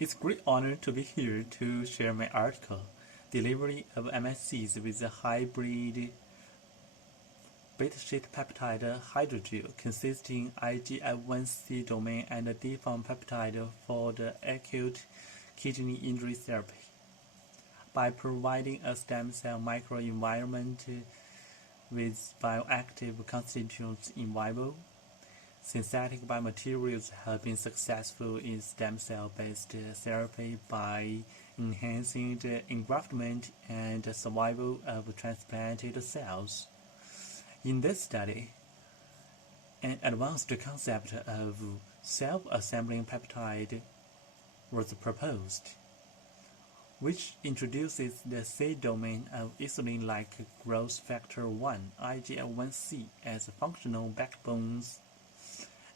It's a great honor to be here to share my article, Delivery of MSCs with a Hybrid Beta-sheet Peptide Hydrogel consisting IGF-1C domain and a deformed peptide for the acute kidney injury therapy. By providing a stem cell microenvironment with bioactive constituents in vivo, synthetic biomaterials have been successful in stem cell-based therapy by enhancing the engraftment and survival of transplanted cells. In this study, an advanced concept of self-assembling peptide was proposed, which introduces the C domain of insulin-like growth factor 1 IGF-1C as functional backbones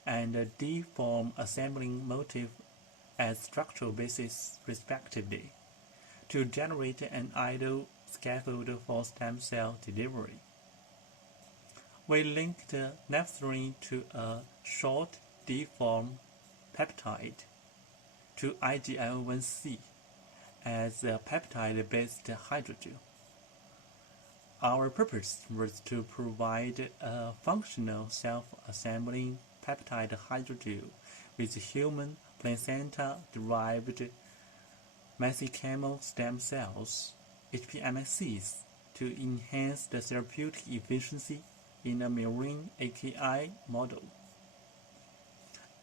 and a D-form assembling motif as structural basis respectively, to generate an ideal scaffold for stem cell delivery. We linked naphthalene to a short D-form peptide to IGF-1C as a peptide-based hydrogel. Our purpose was to provide a functional self-assembling peptide hydrogel with human placenta-derived mesenchymal stem cells, HPMSCs, to enhance the therapeutic efficiency in a murine AKI model.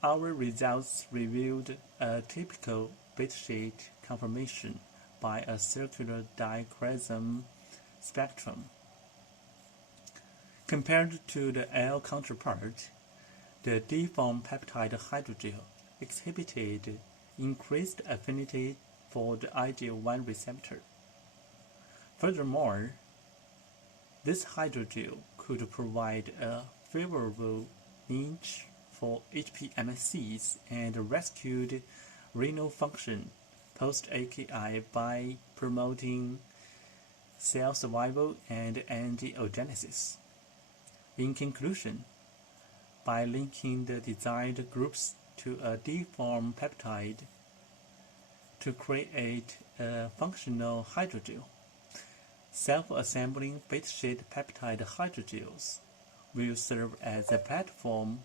Our results revealed a typical beta-sheet conformation by a circular dichroism spectrum. Compared to the L counterpart, the D-form peptide hydrogel exhibited increased affinity for the IGF-1 receptor. Furthermore, this hydrogel could provide a favorable niche for HPMSCs and rescued renal function post-AKI by promoting cell survival and angiogenesis. In conclusion, by linking the desired groups to a D-form peptide to create a functional hydrogel, self-assembling beta-sheet peptide hydrogels will serve as a platform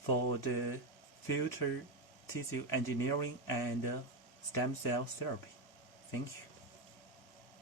for the future tissue engineering and stem cell therapy. Thank you.